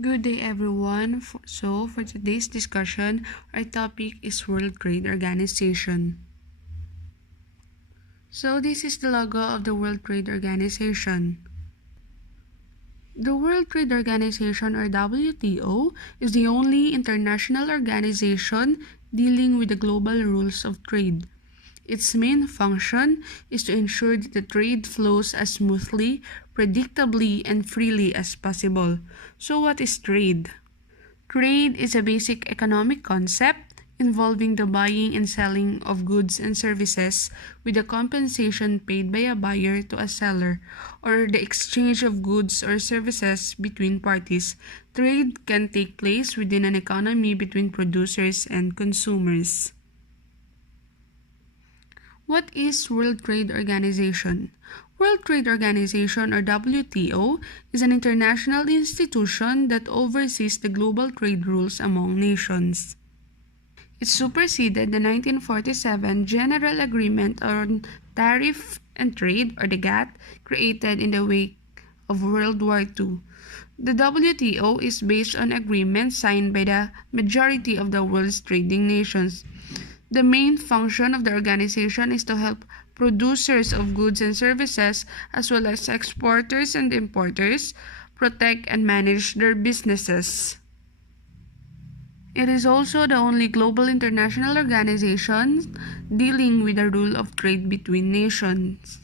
Good day, everyone. For today's discussion, our topic is World Trade Organization. So this is the logo of the World Trade Organization. The World Trade Organization, or WTO, is the only international organization dealing with the global rules of trade. Its main function is to ensure that the trade flows as smoothly, predictably, and freely as possible. So what is trade? Trade is a basic economic concept involving the buying and selling of goods and services with a compensation paid by a buyer to a seller, or the exchange of goods or services between parties. Trade can take place within an economy between producers and consumers. What is World Trade Organization? World Trade Organization, or WTO, is an international institution that oversees the global trade rules among nations. It superseded the 1947 General Agreement on Tariff and Trade, or the GATT, created in the wake of World War II. The WTO is based on agreements signed by the majority of the world's trading nations. The main function of the organization is to help producers of goods and services, as well as exporters and importers, protect and manage their businesses. It is also the only global international organization dealing with the rule of trade between nations.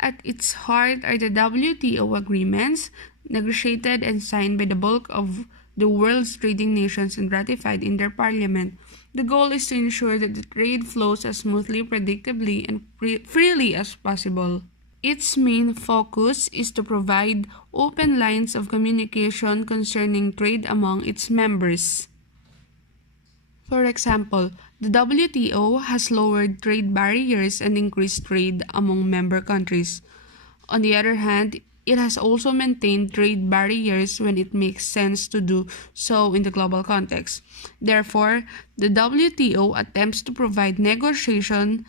At its heart are the WTO agreements, negotiated and signed by the bulk of the world's trading nations and ratified in their parliament. The goal is to ensure that the trade flows as smoothly, predictably, and freely as possible. Its main focus is to provide open lines of communication concerning trade among its members. For example, the WTO has lowered trade barriers and increased trade among member countries. On the other hand, it has also maintained trade barriers when it makes sense to do so in the global context. Therefore, the WTO attempts to provide mediation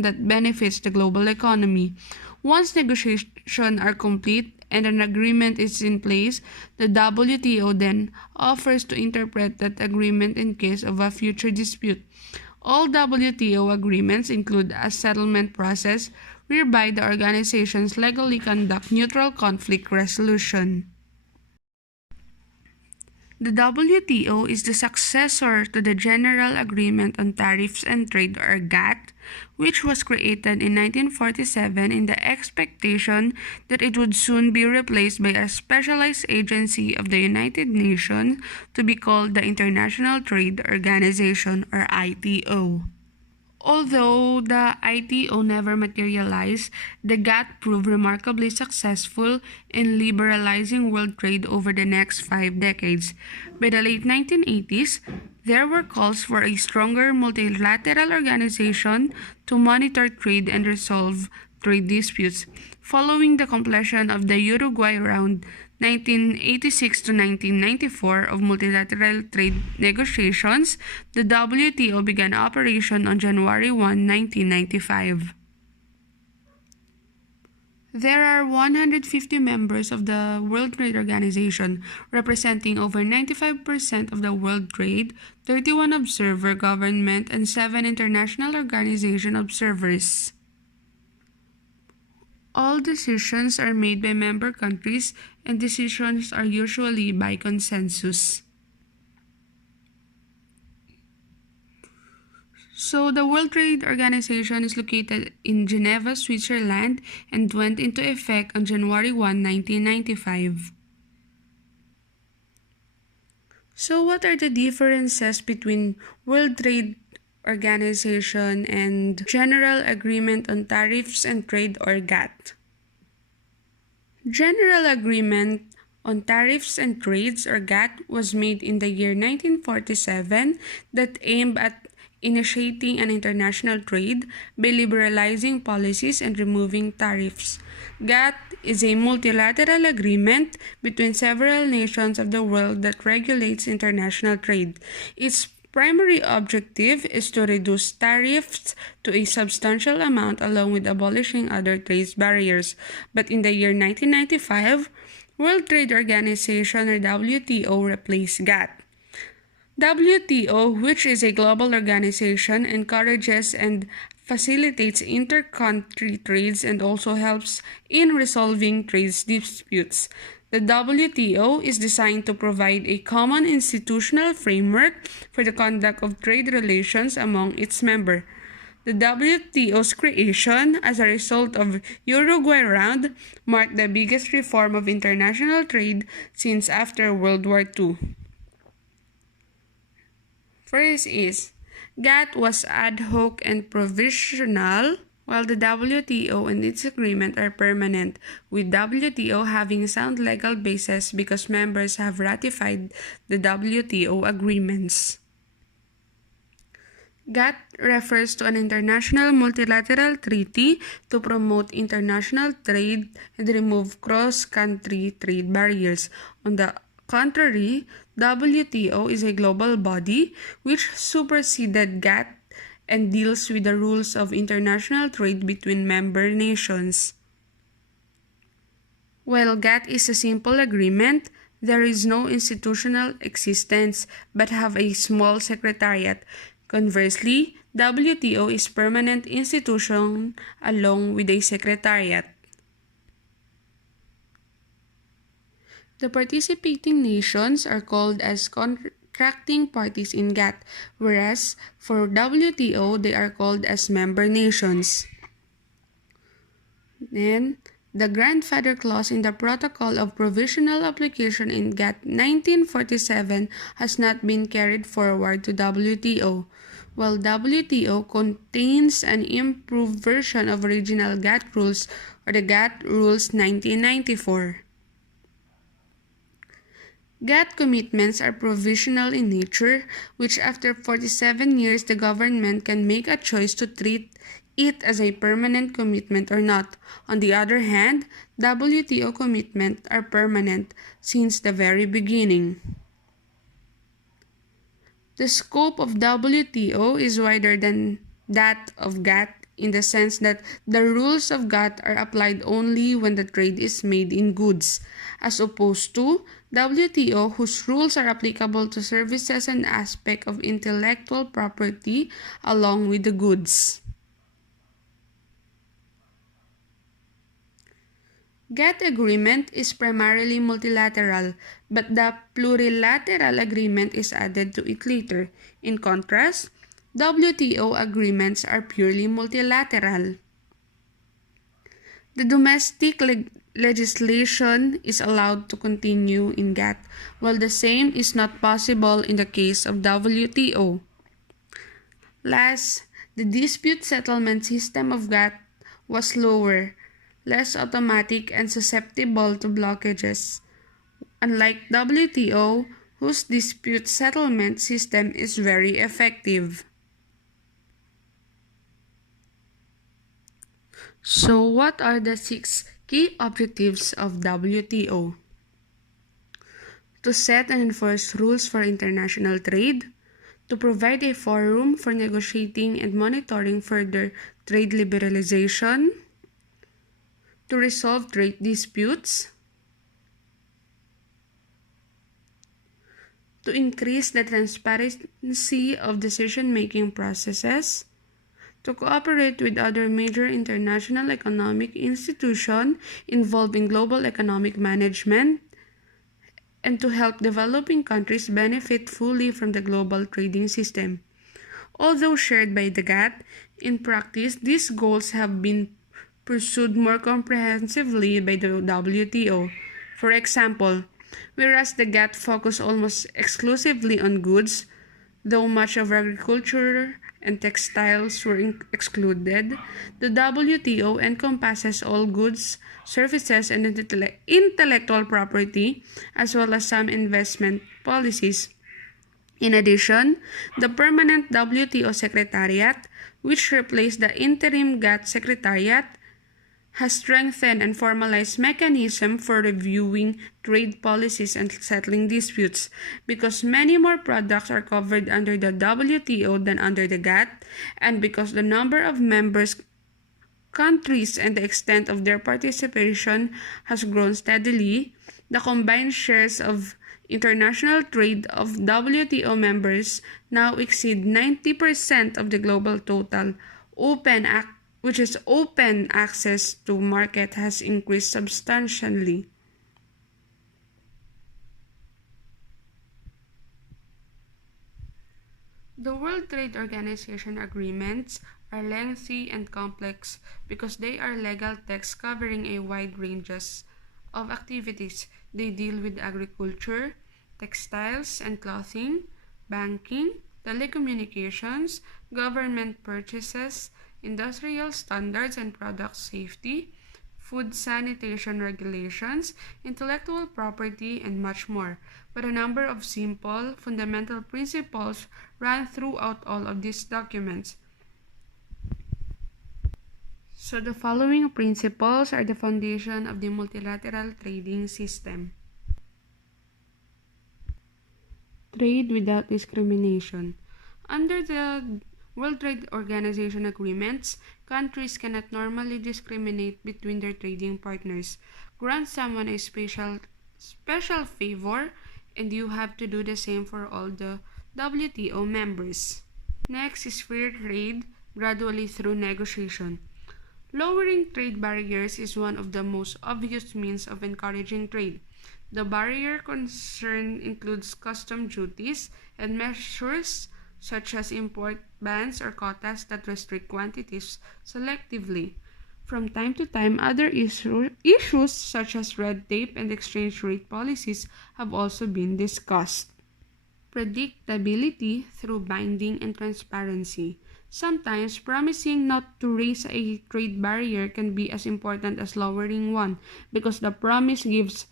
that benefits the global economy. Once negotiations are complete and an agreement is in place, the WTO then offers to interpret that agreement in case of a future dispute. All WTO agreements include a settlement process whereby the organizations legally conduct neutral conflict resolution. The WTO is the successor to the General Agreement on Tariffs and Trade, or GATT, which was created in 1947 in the expectation that it would soon be replaced by a specialized agency of the United Nations to be called the International Trade Organization, or ITO. Although the ITO never materialized, the GATT proved remarkably successful in liberalizing world trade over the next 5 decades. By the late 1980s, there were calls for a stronger multilateral organization to monitor trade and resolve trade disputes. Following the completion of the Uruguay Round 1986 to 1994 of multilateral trade negotiations, the WTO began operation on January 1, 1995. There are 150 members of the World Trade Organization, representing over 95% of the world trade, 31 observer government, and 7 international organization observers. All decisions are made by member countries, and decisions are usually by consensus. So the World Trade Organization is located in Geneva, Switzerland, and went into effect on January 1, 1995. So what are the differences between World Trade Organization and General Agreement on Tariffs and Trade, or GATT? General Agreement on Tariffs and Trades, or GATT, was made in the year 1947 that aimed at initiating an international trade by liberalizing policies and removing tariffs. GATT is a multilateral agreement between several nations of the world that regulates international trade. Its primary objective is to reduce tariffs to a substantial amount along with abolishing other trade barriers. But in the year 1995, World Trade Organization or WTO replaced GATT. WTO, which is a global organization, encourages and facilitates inter-country trades and also helps in resolving trade disputes. The WTO is designed to provide a common institutional framework for the conduct of trade relations among its members. The WTO's creation, as a result of Uruguay Round, marked the biggest reform of international trade since after World War II. First is, GATT was ad hoc and provisional, while the WTO and its agreement are permanent, with WTO having sound legal basis because members have ratified the WTO agreements. GATT refers to an international multilateral treaty to promote international trade and remove cross-country trade barriers. On the contrary, WTO is a global body which superseded GATT and deals with the rules of international trade between member nations. While GATT is a simple agreement, there is no institutional existence but have a small secretariat. Conversely, WTO is permanent institution along with a secretariat. The participating nations are called as contracting parties in GATT, whereas for WTO they are called as member nations. Then, the grandfather clause in the Protocol of Provisional Application in GATT 1947 has not been carried forward to WTO, while WTO contains an improved version of original GATT rules or the GATT Rules 1994. GATT commitments are provisional in nature, which after 47 years the government can make a choice to treat it as a permanent commitment or not. On the other hand, WTO commitments are permanent since the very beginning. The scope of WTO is wider than that of GATT in the sense that the rules of GATT are applied only when the trade is made in goods, as opposed to WTO, whose rules are applicable to services and aspects of intellectual property along with the goods. GATT agreement is primarily multilateral, but the plurilateral agreement is added to it later. In contrast, WTO agreements are purely multilateral. The domestic legislation is allowed to continue in GATT, while the same is not possible in the case of WTO. Last, the dispute settlement system of GATT was slower, less automatic, and susceptible to blockages, unlike WTO, whose dispute settlement system is very effective. So, what are the 6 key objectives of WTO? To set and enforce rules for international trade, to provide a forum for negotiating and monitoring further trade liberalization, to resolve trade disputes, to increase the transparency of decision-making processes, to cooperate with other major international economic institutions involved in global economic management, and to help developing countries benefit fully from the global trading system. Although shared by the GATT, in practice these goals have been pursued more comprehensively by the WTO. For example, whereas the GATT focused almost exclusively on goods, though much of agriculture and textiles were excluded, the WTO encompasses all goods, services, and intellectual property, as well as some investment policies. In addition, the permanent WTO Secretariat, which replaced the interim GATT Secretariat, has strengthened and formalized mechanisms for reviewing trade policies and settling disputes, because many more products are covered under the WTO than under the GATT, and because the number of members countries and the extent of their participation has grown steadily, the combined shares of international trade of WTO members now exceed 90% of the global total. Which is open access to market has increased substantially. The World Trade Organization agreements are lengthy and complex because they are legal texts covering a wide ranges of activities. They deal with agriculture, textiles and clothing, banking, telecommunications, government purchases, industrial standards and product safety, food sanitation regulations, intellectual property, and much more. But a number of simple, fundamental principles run throughout all of these documents. So the following principles are the foundation of the multilateral trading system. Trade without discrimination. Under the World Trade Organization agreements, countries cannot normally discriminate between their trading partners. Grant someone a special favor, and you have to do the same for all the WTO members. Next is fair trade gradually through negotiation. Lowering trade barriers is one of the most obvious means of encouraging trade. The barrier concerned includes custom duties and measures such as import bans or quotas that restrict quantities selectively. From time to time, other issues such as red tape and exchange rate policies have also been discussed. Predictability through binding and transparency. Sometimes, promising not to raise a trade barrier can be as important as lowering one because the promise gives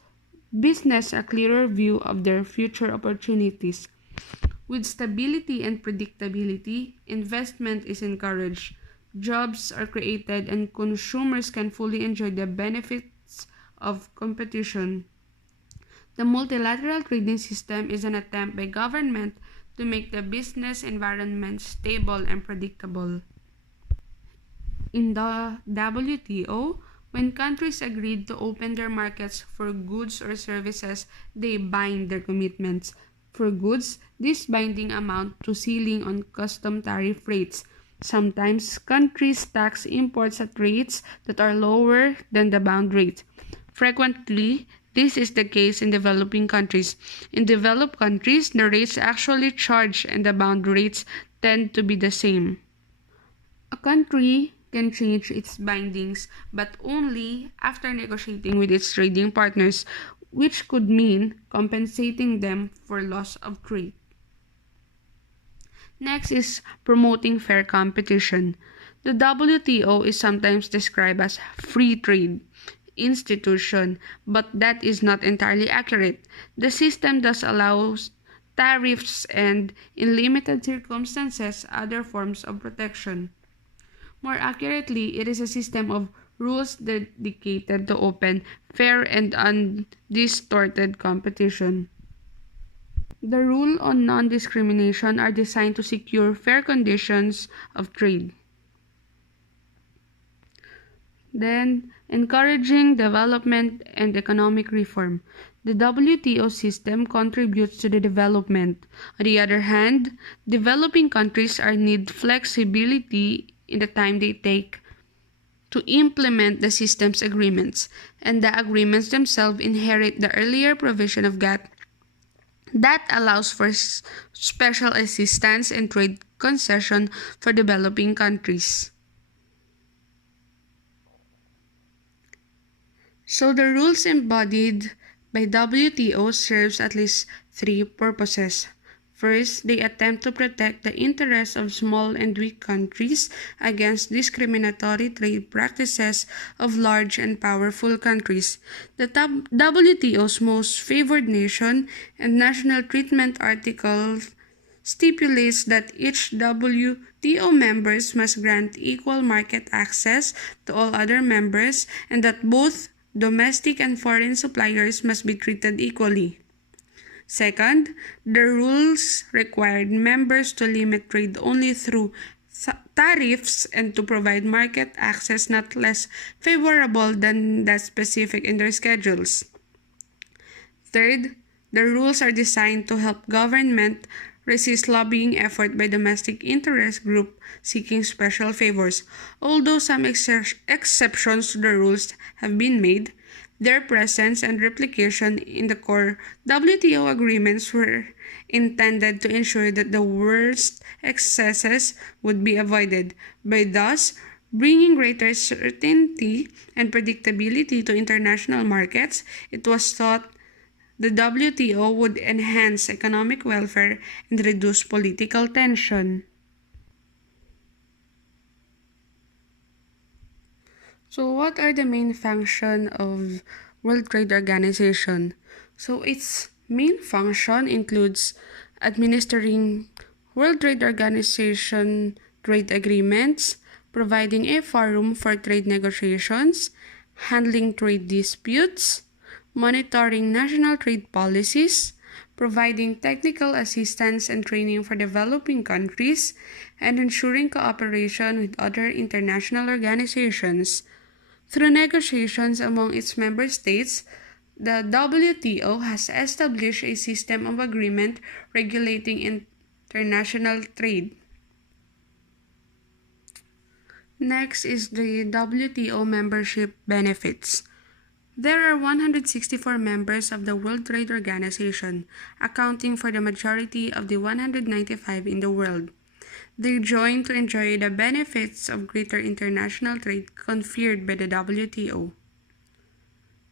business a clearer view of their future opportunities. With stability and predictability, investment is encouraged, jobs are created, and consumers can fully enjoy the benefits of competition. The multilateral trading system is an attempt by government to make the business environment stable and predictable. In the WTO, when countries agreed to open their markets for goods or services, they bind their commitments. For goods, this binding amount to ceiling on custom tariff rates. Sometimes, countries tax imports at rates that are lower than the bound rate. Frequently, this is the case in developing countries. In developed countries, the rates actually charged and the bound rates tend to be the same. A country can change its bindings, but only after negotiating with its trading partners, which could mean compensating them for loss of trade. Next is promoting fair competition. The WTO is sometimes described as free trade institution, but that is not entirely accurate. The system does allow tariffs and, in limited circumstances, other forms of protection. More accurately, it is a system of rules dedicated to open, fair, and undistorted competition. The rules on non-discrimination are designed to secure fair conditions of trade. Then, encouraging development and economic reform. The WTO system contributes to the development. On the other hand, developing countries need flexibility in the time they take to implement the system's agreements, and the agreements themselves inherit the earlier provision of GATT that allows for special assistance and trade concession for developing countries. So the rules embodied by WTO serves at least three purposes. First, they attempt to protect the interests of small and weak countries against discriminatory trade practices of large and powerful countries. The WTO's most favored nation and national treatment article stipulates that each WTO members must grant equal market access to all other members and that both domestic and foreign suppliers must be treated equally. Second, the rules required members to limit trade only through tariffs and to provide market access not less favorable than that specific in their schedules. Third, the rules are designed to help government resist lobbying effort by domestic interest group seeking special favors. Although some exceptions to the rules have been made, their presence and replication in the core WTO agreements were intended to ensure that the worst excesses would be avoided, by thus bringing greater certainty and predictability to international markets. It was thought the WTO would enhance economic welfare and reduce political tension. So what are the main function of World Trade Organization? So its main function includes administering World Trade Organization trade agreements, providing a forum for trade negotiations, handling trade disputes, monitoring national trade policies, providing technical assistance and training for developing countries, and ensuring cooperation with other international organizations. Through negotiations among its member states, the WTO has established a system of agreement regulating international trade. Next is the WTO membership benefits. There are 164 members of the World Trade Organization, accounting for the majority of the 195 in the world. They join to enjoy the benefits of greater international trade conferred by the WTO.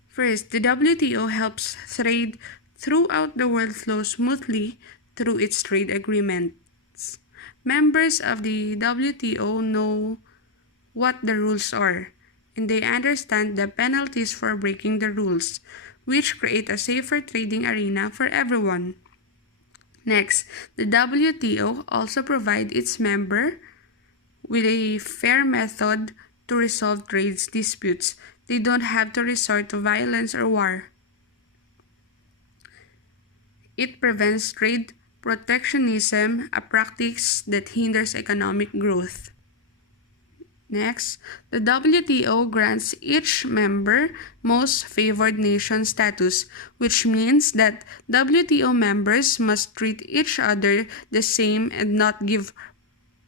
First, the WTO helps trade throughout the world flow smoothly through its trade agreements. Members of the WTO know what the rules are, and they understand the penalties for breaking the rules, which create a safer trading arena for everyone. Next, the WTO also provides its member with a fair method to resolve trade disputes. They don't have to resort to violence or war. It prevents trade protectionism, a practice that hinders economic growth. Next, the WTO grants each member most favored nation status, which means that WTO members must treat each other the same and not give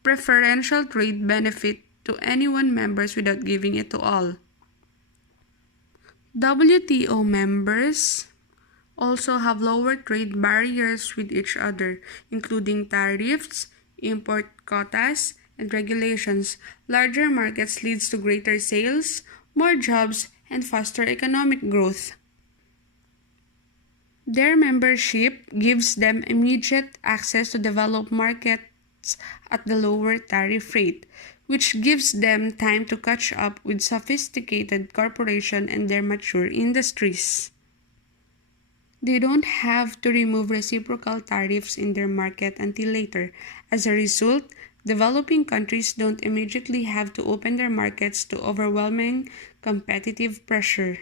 preferential trade benefit to any one members without giving it to all. WTO members also have lower trade barriers with each other, including tariffs, import quotas, and regulations. Larger markets leads to greater sales, more jobs, and faster economic growth. Their membership gives them immediate access to developed markets at the lower tariff rate, which gives them time to catch up with sophisticated corporations and their mature industries. They don't have to remove reciprocal tariffs in their market until later. As a result, developing countries don't immediately have to open their markets to overwhelming competitive pressure.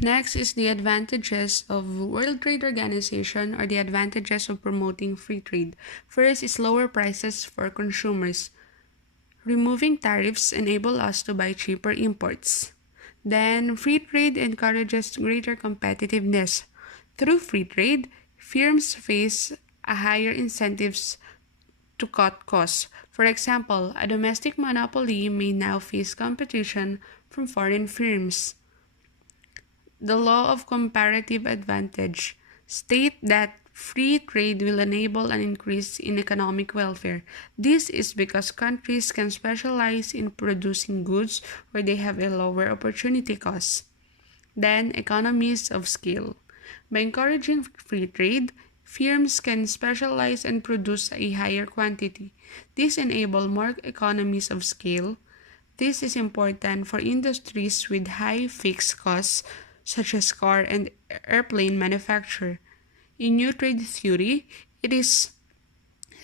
Next is the advantages of World Trade Organization, or the advantages of promoting free trade. First is lower prices for consumers. Removing tariffs enable us to buy cheaper imports. Then, free trade encourages greater competitiveness. Through free trade, firms face a higher incentives to cut costs. For example, a domestic monopoly may now face competition from foreign firms. The law of comparative advantage states that free trade will enable an increase in economic welfare. This is because countries can specialize in producing goods where they have a lower opportunity cost. Then, economies of scale. By encouraging free trade, firms can specialize and produce a higher quantity. This enables more economies of scale. This is important for industries with high fixed costs, such as car and airplane manufacture. In new trade theory, it is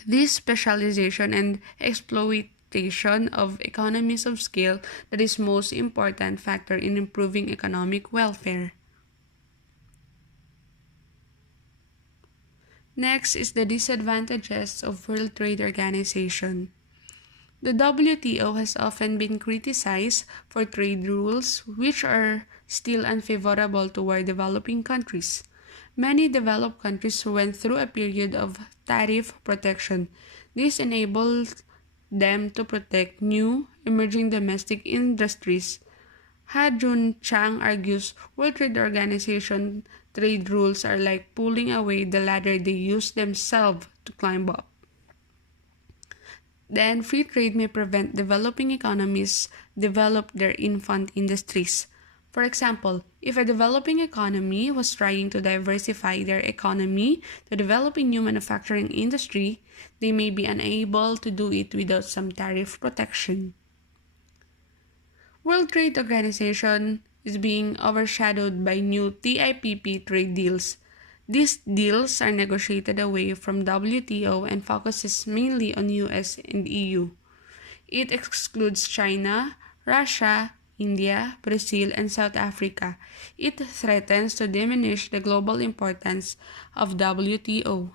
this specialization and exploitation of economies of scale that is most important factor in improving economic welfare. Next is the disadvantages of World Trade Organization. The WTO has often been criticized for trade rules which are still unfavorable toward developing countries. Many developed countries went through a period of tariff protection. This enabled them to protect new, emerging domestic industries. Ha-Jun Chang argues World Trade Organization trade rules are like pulling away the ladder they use themselves to climb up. Then free trade may prevent developing economies develop their infant industries. For example, if a developing economy was trying to diversify their economy to develop a new manufacturing industry, they may be unable to do it without some tariff protection. World Trade Organization is being overshadowed by new TIPP trade deals. These deals are negotiated away from WTO and focuses mainly on US and EU. It excludes China, Russia, India, Brazil, and South Africa. It threatens to diminish the global importance of WTO.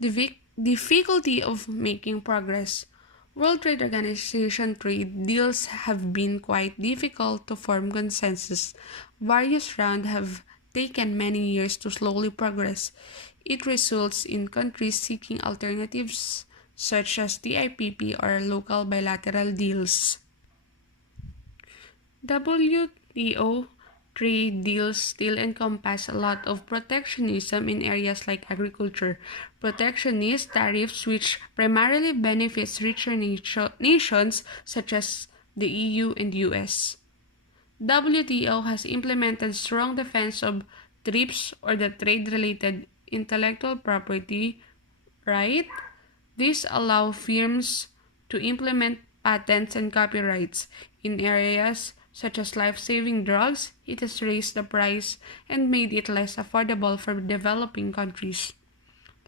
The difficulty of making progress. World Trade Organization trade deals have been quite difficult to form consensus. Various rounds have taken many years to slowly progress. It results in countries seeking alternatives such as TIPP or local bilateral deals. WTO trade deals still encompass a lot of protectionism in areas like agriculture. Protectionist tariffs which primarily benefits richer nations such as the EU and US. WTO has implemented strong defense of TRIPS or the trade-related intellectual property right. These allow firms to implement patents and copyrights in areas such as life-saving drugs. It has raised the price and made it less affordable for developing countries.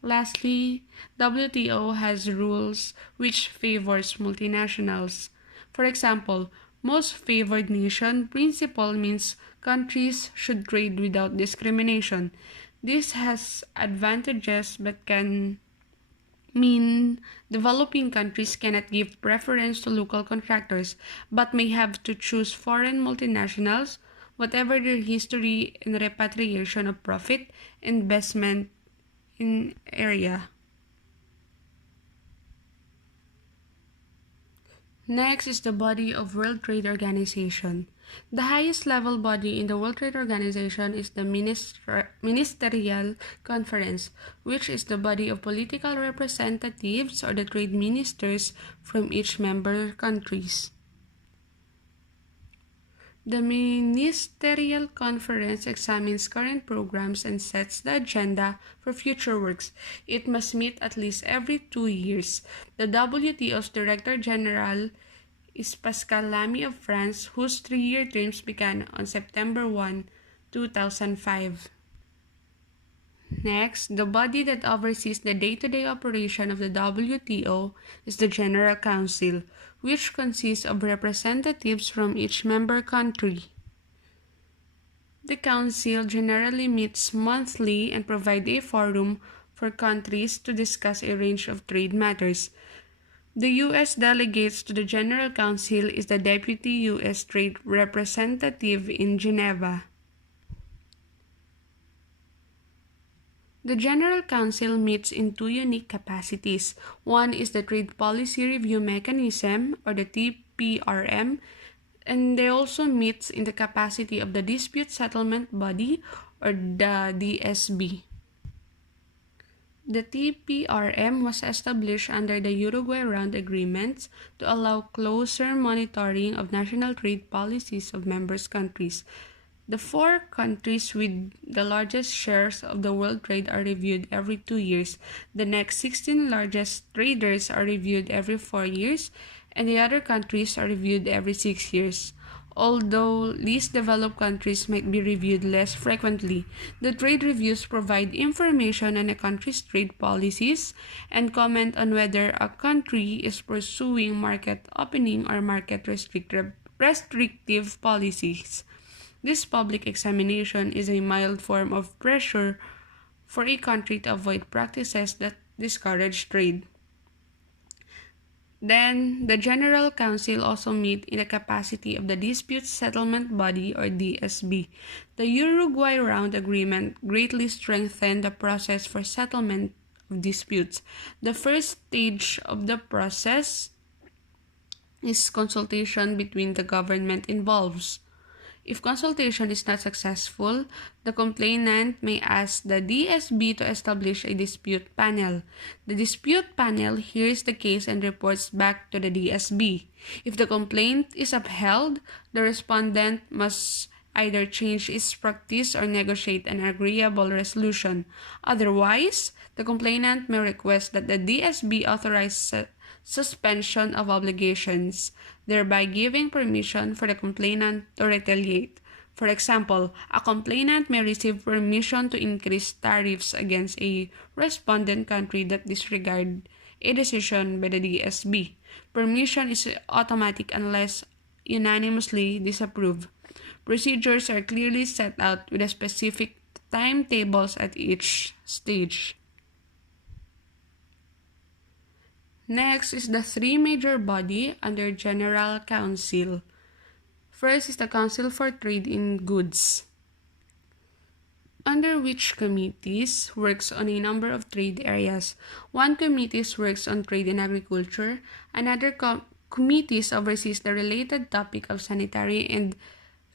Lastly, WTO has rules which favors multinationals. For example, most favored nation principle means countries should trade without discrimination. This has advantages but can mean developing countries cannot give preference to local contractors but may have to choose foreign multinationals, whatever their history and repatriation of profit, investment in area. Next is the body of World Trade Organization. The highest level body in the World Trade Organization is the Ministerial Conference, which is the body of political representatives or the trade ministers from each member countries. The Ministerial Conference examines current programs and sets the agenda for future works. It must meet at least every 2 years. The WTO's Director General is Pascal Lamy of France, whose 3-year terms began on September 1, 2005. Next, the body that oversees the day-to-day operation of the WTO is the General Council, which consists of representatives from each member country. The Council generally meets monthly and provides a forum for countries to discuss a range of trade matters. The U.S. delegates to the General Council is the Deputy U.S. Trade Representative in Geneva. The General Council meets in 2 unique capacities. One is the Trade Policy Review Mechanism, or the TPRM, and they also meet in the capacity of the Dispute Settlement Body, or the DSB. The TPRM was established under the Uruguay Round Agreements to allow closer monitoring of national trade policies of member countries. The 4 countries with the largest shares of the world trade are reviewed every 2 years. The next 16 largest traders are reviewed every 4 years, and the other countries are reviewed every 6 years. Although least developed countries might be reviewed less frequently, the trade reviews provide information on a country's trade policies and comment on whether a country is pursuing market opening or market restrictive policies. This public examination is a mild form of pressure for a country to avoid practices that discourage trade. Then, the General Council also meet in the capacity of the Dispute Settlement Body or DSB. The Uruguay Round Agreement greatly strengthened the process for settlement of disputes. The first stage of the process is consultation between the government involved. If consultation is not successful, the complainant may ask the DSB to establish a dispute panel. The dispute panel hears the case and reports back to the DSB. If the complaint is upheld, the respondent must either change its practice or negotiate an agreeable resolution. Otherwise, the complainant may request that the DSB authorize suspension of obligations, thereby giving permission for the complainant to retaliate. For example, a complainant may receive permission to increase tariffs against a respondent country that disregards a decision by the DSB. Permission is automatic unless unanimously disapproved. Procedures are clearly set out with a specific timetables at each stage. Next is the three major body under General Council. First is the Council for Trade in Goods, under which committees works on a number of trade areas. One committee works on trade in agriculture, another committees oversees the related topic of sanitary and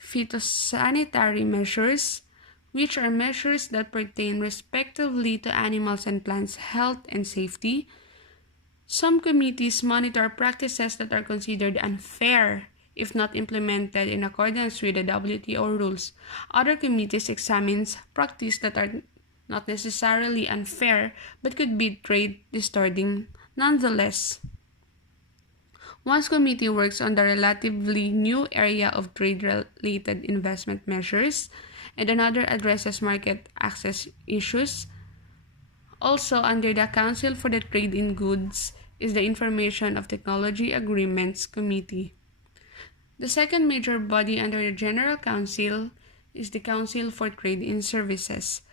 phytosanitary measures, which are measures that pertain respectively to animals and plants' health and safety. Some committees monitor practices that are considered unfair if not implemented in accordance with the WTO rules. Other committees examine practices that are not necessarily unfair but could be trade distorting nonetheless. One committee works on the relatively new area of trade-related investment measures, and another addresses market access issues. Also, under the Council for the Trade in Goods is the Information of Technology Agreements Committee. The second major body under the General Council is the Council for Trade in Services,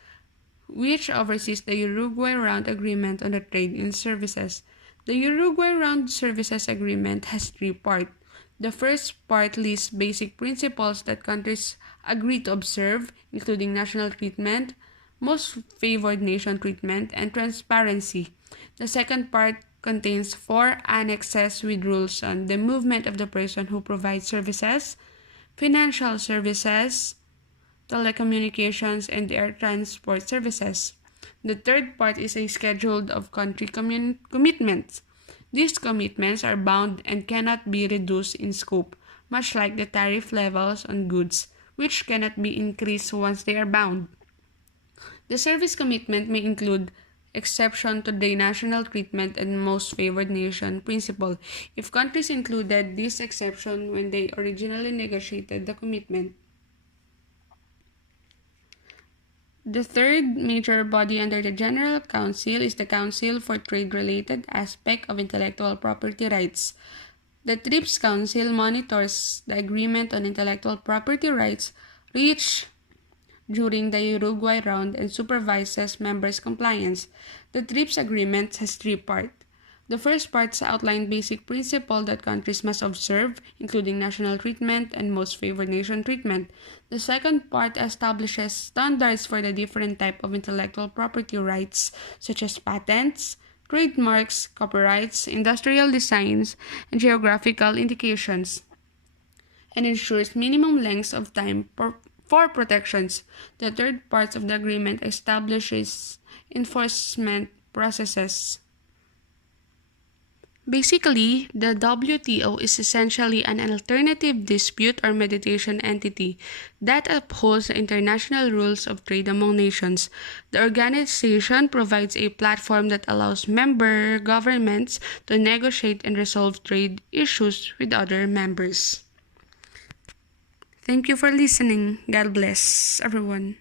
which oversees the Uruguay Round Agreement on the Trade in Services. The Uruguay Round Services Agreement has three parts. The first part lists basic principles that countries agree to observe, including national treatment, most favored nation treatment, and transparency. The second part contains 4 annexes with rules on the movement of the person who provides services, financial services, telecommunications, and air transport services. The third part is a schedule of country commitments. These commitments are bound and cannot be reduced in scope, much like the tariff levels on goods, which cannot be increased once they are bound. The service commitment may include exception to the national treatment and most favored nation principle if countries included this exception when they originally negotiated the commitment. The third major body under the General Council is the Council for Trade-Related Aspect of Intellectual Property Rights. The TRIPS Council monitors the agreement on intellectual property rights reached during the Uruguay round and supervises members' compliance. The TRIPS agreement has 3 parts. The first part outlines basic principles that countries must observe, including national treatment and most favored nation treatment. The second part establishes standards for the different types of intellectual property rights, such as patents, trademarks, copyrights, industrial designs, and geographical indications, and ensures minimum lengths of time for protections. The third part of the agreement establishes enforcement processes. Basically, the WTO is essentially an alternative dispute or mediation entity that upholds the international rules of trade among nations. The organization provides a platform that allows member governments to negotiate and resolve trade issues with other members. Thank you for listening. God bless everyone.